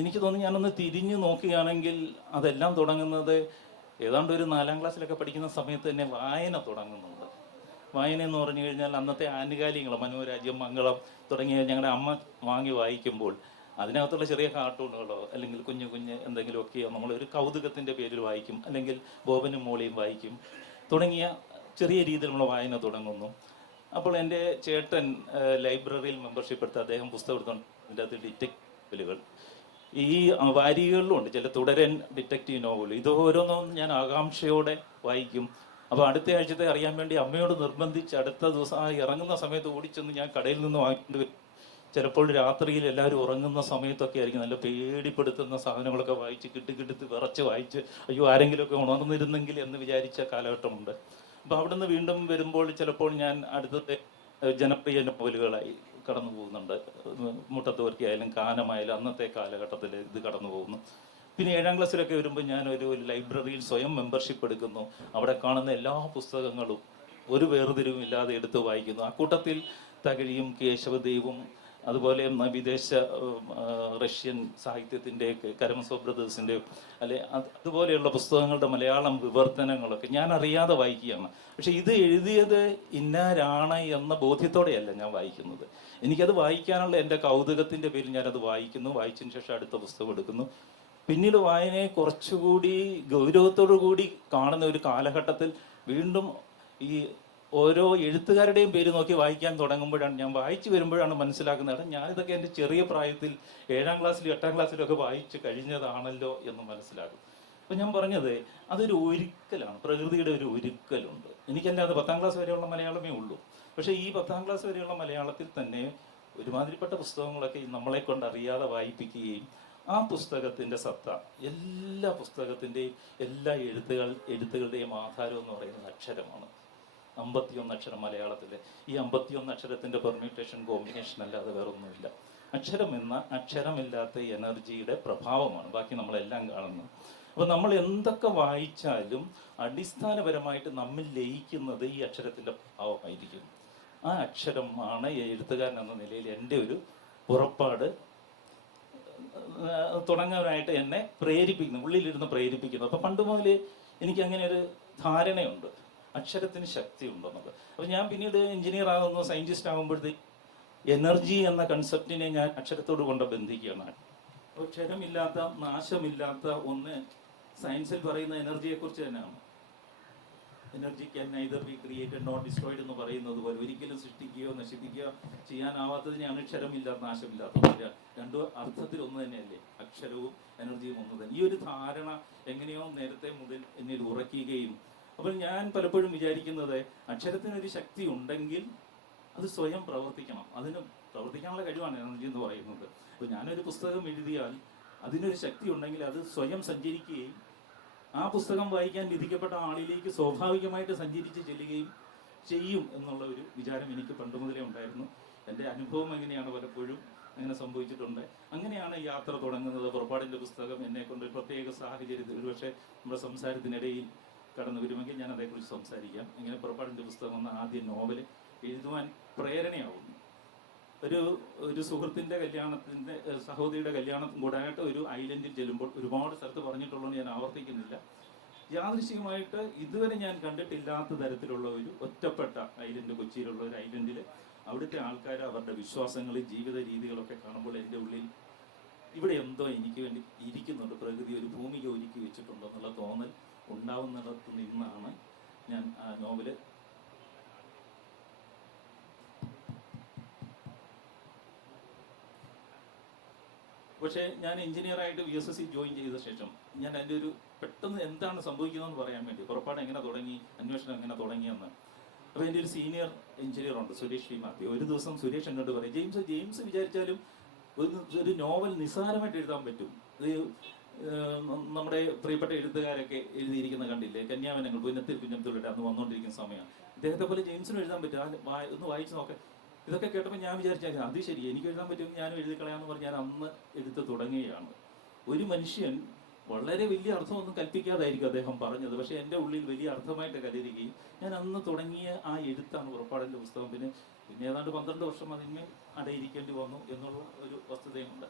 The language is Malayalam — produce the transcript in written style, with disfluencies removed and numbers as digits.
എനിക്ക് തോന്നി ഞാനൊന്ന് തിരിഞ്ഞു നോക്കുകയാണെങ്കിൽ അതെല്ലാം തുടങ്ങുന്നത് ഏതാണ്ട് ഒരു 4ാം ക്ലാസ്സിലൊക്കെ പഠിക്കുന്ന സമയത്ത് തന്നെ വായന തുടങ്ങുന്നുണ്ട്. വായന എന്ന് പറഞ്ഞു കഴിഞ്ഞാൽ അന്നത്തെ ആനുകാലികങ്ങൾ, മനോരാജ്യം, മംഗളം തുടങ്ങിയ ഞങ്ങളുടെ അമ്മ വാങ്ങി വായിക്കുമ്പോൾ അതിനകത്തുള്ള ചെറിയ കാർട്ടൂണുകളോ അല്ലെങ്കിൽ കുഞ്ഞു കുഞ്ഞ് എന്തെങ്കിലുമൊക്കെയോ നമ്മളൊരു കൗതുകത്തിൻ്റെ പേരിൽ വായിക്കും, അല്ലെങ്കിൽ ബോബനും മോളിയും വായിക്കും തുടങ്ങിയ ചെറിയ രീതിയിൽ നമ്മൾ വായന തുടങ്ങുന്നു. അപ്പോൾ എൻ്റെ ചേട്ടൻ ലൈബ്രറിയിൽ മെമ്പർഷിപ്പ് എടുത്ത് അദ്ദേഹം പുസ്തകം എടുത്തുകൊണ്ട് അത് ഡിറ്റക്റ്റീവുകൾ ഈ വാരികകളിലും ഉണ്ട്, ചില തുടരൻ ഡിറ്റക്റ്റീവ് നോവൽ. ഇത് ഓരോന്നും ഞാൻ ആകാംക്ഷയോടെ വായിക്കും. അപ്പോൾ അടുത്ത ആഴ്ചത്തെ അറിയാൻ വേണ്ടി അമ്മയോട് നിർബന്ധിച്ച് അടുത്ത ദിവസം ആ ഇറങ്ങുന്ന സമയത്ത് ഓടിച്ചെന്ന് ഞാൻ കടയിൽ നിന്ന് വാങ്ങിക്കൊണ്ട് വരും. ചിലപ്പോൾ രാത്രിയിൽ എല്ലാവരും ഉറങ്ങുന്ന സമയത്തൊക്കെ ആയിരിക്കും നല്ല പേടിപ്പെടുത്തുന്ന സാധനങ്ങളൊക്കെ വായിച്ച് കിട്ടി വിറച്ച് വായിച്ച് അയ്യോ ആരെങ്കിലുമൊക്കെ ഉണർന്നിരുന്നെങ്കിൽ എന്ന് വിചാരിച്ച കാലഘട്ടമുണ്ട്. അപ്പോൾ അവിടെ നിന്ന് വീണ്ടും വരുമ്പോൾ ചിലപ്പോൾ ഞാൻ അടുത്തത്തെ ജനപ്രിയ നോവലുകളായി കടന്നു പോകുന്നുണ്ട്. മുട്ടത്തോർക്കിയായാലും കാനമായാലും അന്നത്തെ കാലഘട്ടത്തിൽ ഇത് കടന്നു പോകുന്നു. പിന്നെ 7ാം ക്ലാസ്സിലൊക്കെ വരുമ്പോൾ ഞാൻ ഒരു ലൈബ്രറിയിൽ സ്വയം മെമ്പർഷിപ്പ് എടുക്കുന്നു. അവിടെ കാണുന്ന എല്ലാ പുസ്തകങ്ങളും ഒരു വേർതിരിവും ഇല്ലാതെ എടുത്ത് വായിക്കുന്നു. ആ കൂട്ടത്തിൽ തകഴിയും കേശവദേവും അതുപോലെ വിദേശ റഷ്യൻ സാഹിത്യത്തിൻ്റെ കരമസോ ബ്രദേഴ്സിൻ്റെ അതുപോലെയുള്ള പുസ്തകങ്ങളുടെ മലയാളം വിവർത്തനങ്ങളൊക്കെ ഞാൻ അറിയാതെ വായിക്കുകയാണ്. പക്ഷെ ഇത് എഴുതിയത് ഇന്നാരാണ് എന്ന ബോധ്യത്തോടെയല്ല ഞാൻ വായിക്കുന്നത്. എനിക്കത് വായിക്കാനുള്ള എൻ്റെ കൗതുകത്തിൻ്റെ പേരിൽ ഞാനത് വായിക്കുന്നു. വായിച്ചതിന് ശേഷം അടുത്ത പുസ്തകം എടുക്കുന്നു. പിന്നീട് വായനയെ കുറച്ചുകൂടി ഗൗരവത്തോടു കൂടി കാണുന്ന ഒരു കാലഘട്ടത്തിൽ വീണ്ടും ഈ ഓരോ എഴുത്തുകാരുടെയും പേര് നോക്കി വായിക്കാൻ തുടങ്ങുമ്പോഴാണ്, ഞാൻ വായിച്ചു വരുമ്പോഴാണ് മനസ്സിലാക്കുന്നത് ഞാനിതൊക്കെ എൻ്റെ ചെറിയ പ്രായത്തിൽ 7ാം ക്ലാസ്സിലും 8ാം ക്ലാസ്സിലൊക്കെ വായിച്ചു കഴിഞ്ഞതാണല്ലോ എന്ന് മനസ്സിലാകും. അപ്പം ഞാൻ പറഞ്ഞത് അതൊരു ഒരിക്കലാണ്, പ്രകൃതിയുടെ ഒരു ഒരിക്കലുണ്ട്. എനിക്കല്ലാതെ 10ാം ക്ലാസ് വരെയുള്ള മലയാളമേ ഉള്ളൂ. പക്ഷേ ഈ 10ാം ക്ലാസ് വരെയുള്ള മലയാളത്തിൽ തന്നെ ഒരുമാതിരിപ്പെട്ട പുസ്തകങ്ങളൊക്കെ നമ്മളെ കൊണ്ട് അറിയാതെ വായിപ്പിക്കുകയും ആ പുസ്തകത്തിൻ്റെ സത്ത, എല്ലാ പുസ്തകത്തിൻ്റെയും എല്ലാ എഴുത്തുകളുടെയും ആധാരം എന്ന് പറയുന്നത് അക്ഷരമാണ്. 51 അക്ഷരം മലയാളത്തിലെ ഈ 51 അക്ഷരത്തിൻ്റെ പെർമ്യൂട്ടേഷൻ കോമ്പിനേഷൻ അല്ലാതെ വേറൊന്നുമില്ല. അക്ഷരം എന്ന അക്ഷരമില്ലാത്ത എനർജിയുടെ പ്രഭാവമാണ് ബാക്കി നമ്മളെല്ലാം കാണുന്നത്. അപ്പോൾ നമ്മൾ എന്തൊക്കെ വായിച്ചാലും അടിസ്ഥാനപരമായിട്ട് നമ്മിൽ ലയിക്കുന്നത് ഈ അക്ഷരത്തിൻ്റെ പ്രഭാവമായിരിക്കും. ആ അക്ഷരമാണ് എഴുത്തുകാരൻ എന്ന നിലയിൽ എൻ്റെ ഒരു പുറപ്പാട് തുടങ്ങാനായിട്ട് എന്നെ പ്രേരിപ്പിക്കുന്നു, ഉള്ളിലിരുന്ന് പ്രേരിപ്പിക്കുന്നു. അപ്പോൾ പണ്ട് മുതൽ എനിക്ക് അങ്ങനെ ഒരു ധാരണയുണ്ട്, അക്ഷരത്തിന് ശക്തി ഉണ്ടെന്നത്. അപ്പോൾ ഞാൻ പിന്നീട് എഞ്ചിനീയർ ആകുന്നു, സയൻറ്റിസ്റ്റ് ആകുമ്പോഴത്തേക്ക് എനർജി എന്ന കൺസെപ്റ്റിനെ ഞാൻ അക്ഷരത്തോട് കൊണ്ട് ബന്ധിക്കുകയാണ്. അപ്പോൾ ക്ഷരമില്ലാത്ത, നാശമില്ലാത്ത ഒന്ന് സയൻസിൽ പറയുന്ന എനർജിയെക്കുറിച്ച് തന്നെയാണ്. Energy can neither be created not destroyed എന്ന് പറയുന്നത് പോലെ ഒരിക്കലും സൃഷ്ടിക്കുകയോ നശിപ്പിക്കുകയോ ചെയ്യാനാവാത്തതിനെയാണ് ക്ഷരമില്ലാത്ത, നാശമില്ലാത്തത്. രണ്ടു അർത്ഥത്തിൽ ഒന്ന് തന്നെയല്ലേ, അക്ഷരവും എനർജിയും ഒന്ന് തന്നെ. ഈ ഒരു ധാരണ എങ്ങനെയോ നേരത്തെ മുതൽ എന്നിൽ ഉറക്കുകയും, അപ്പോൾ ഞാൻ പലപ്പോഴും വിചാരിക്കുന്നത് അക്ഷരത്തിനൊരു ശക്തി ഉണ്ടെങ്കിൽ അത് സ്വയം പ്രവർത്തിക്കണം. അതിന് പ്രവർത്തിക്കാനുള്ള കഴിവാണ് എനർജി എന്ന് പറയുന്നത്. അപ്പോൾ ഞാനൊരു പുസ്തകം എഴുതിയാൽ അതിനൊരു ശക്തി ഉണ്ടെങ്കിൽ അത് സ്വയം സഞ്ചരിക്കുകയും ആ പുസ്തകം വായിക്കാൻ വിധിക്കപ്പെട്ട ആളിലേക്ക് സ്വാഭാവികമായിട്ട് സഞ്ചരിച്ച് ചെല്ലുകയും ചെയ്യും എന്നുള്ള ഒരു വിചാരം എനിക്ക് പണ്ട് മുതലേ ഉണ്ടായിരുന്നു. എൻ്റെ അനുഭവം എങ്ങനെയാണ്, പലപ്പോഴും അങ്ങനെ സംഭവിച്ചിട്ടുണ്ട്. അങ്ങനെയാണ് യാത്ര തുടങ്ങുന്നത്. പുറപ്പാടിൻ്റെ പുസ്തകം എന്നെ കൊണ്ട് പ്രത്യേക സാഹചര്യത്തിൽ, ഒരുപക്ഷെ നമ്മുടെ സംസാരത്തിനിടയിൽ കടന്നു വരുമെങ്കിൽ ഞാൻ അതേക്കുറിച്ച് സംസാരിക്കാം. ഇങ്ങനെ പുറപ്പാടിൻ്റെ പുസ്തകം എന്ന ആദ്യ നോവൽ എഴുതുവാൻ പ്രേരണയാവുന്നു. ഒരു സുഹൃത്തിൻ്റെ കല്യാണത്തിൻ്റെ, സഹോദരിയുടെ കല്യാണം കൂടാനായിട്ട് ഒരു ഐലൻഡിൽ ചെല്ലുമ്പോൾ, ഒരുപാട് സ്ഥലത്ത് പറഞ്ഞിട്ടുള്ളത് ഞാൻ ആവർത്തിക്കുന്നില്ല, യാദൃശ്ചികമായിട്ട് ഇതുവരെ ഞാൻ കണ്ടിട്ടില്ലാത്ത തരത്തിലുള്ള ഒരു ഒറ്റപ്പെട്ട ഐലൻഡ്, കൊച്ചിയിലുള്ള ഒരു ഐലൻഡിൽ അവിടുത്തെ ആൾക്കാർ അവരുടെ വിശ്വാസങ്ങൾ, ജീവിത രീതികളൊക്കെ കാണുമ്പോൾ എൻ്റെ ഉള്ളിൽ ഇവിടെ എന്തോ എനിക്ക് വേണ്ടി ഇരിക്കുന്നുണ്ട്, പ്രകൃതി ഒരു ഭൂമിക ഒരുക്കി വെച്ചിട്ടുണ്ടെന്നുള്ള തോന്നൽ ഉണ്ടാവുന്നിടത്ത് നിന്നാണ് ഞാൻ ആ നോവല് പക്ഷേ ഞാൻ എഞ്ചിനീയറായിട്ട് VSSC ജോയിൻ ചെയ്ത ശേഷം ഞാൻ അതിൻ്റെ ഒരു പെട്ടെന്ന് എന്താണ് സംഭവിക്കുന്നതെന്ന് പറയാൻ വേണ്ടി, പുറപ്പാട് എങ്ങനെ തുടങ്ങി, അന്വേഷണം എങ്ങനെ തുടങ്ങിയെന്ന്. അപ്പോൾ എൻ്റെ ഒരു സീനിയർ എഞ്ചിനീയർ ഉണ്ട്, സുരേഷ് വി മാത്യു. ഒരു ദിവസം സുരേഷ് എന്നോട് പറയും, ജെയിംസ് വിചാരിച്ചാലും ഒരു നോവൽ നിസ്സാരമായിട്ട് എഴുതാൻ പറ്റും. നമ്മുടെ പ്രിയപ്പെട്ട എഴുത്തുകാരൊക്കെ എഴുതിയിരിക്കുന്ന കണ്ടില്ലേ, കന്യാവനങ്ങൾ, പുന്നത്തിൽ കുഞ്ഞത്തുള്ളിട്ട് അന്ന് വന്നുകൊണ്ടിരിക്കുന്ന സമയമാണ്. ഇദ്ദേഹത്തെ പോലെ ജെയിംസിനും എഴുതാൻ പറ്റും, ഒന്ന് വായിച്ച് നോക്കാം. ഇതൊക്കെ കേട്ടപ്പോൾ ഞാൻ വിചാരിച്ചാൽ അത് ശരി, എനിക്ക് എഴുതാൻ പറ്റുമെങ്കിൽ ഞാനും എഴുതി കളയാമെന്ന് പറഞ്ഞ് ഞാൻ അന്ന് എടുത്ത് തുടങ്ങുകയാണ്. ഒരു മനുഷ്യൻ വളരെ വലിയ അർത്ഥമൊന്നും കൽപ്പിക്കാതായിരിക്കും അദ്ദേഹം പറഞ്ഞത്, പക്ഷെ എൻ്റെ ഉള്ളിൽ വലിയ അർത്ഥമായിട്ട് കരുതുകയും ഞാൻ അന്ന് തുടങ്ങിയ ആ എഴുത്താണ് പുറപ്പാടിൻ്റെ പുസ്തകം. പിന്നെ ഏതാണ്ട് 12 വർഷം അതിന്മേൽ അടയിരിക്കേണ്ടി വന്നു എന്നുള്ള ഒരു വസ്തുതയുമുണ്ട്.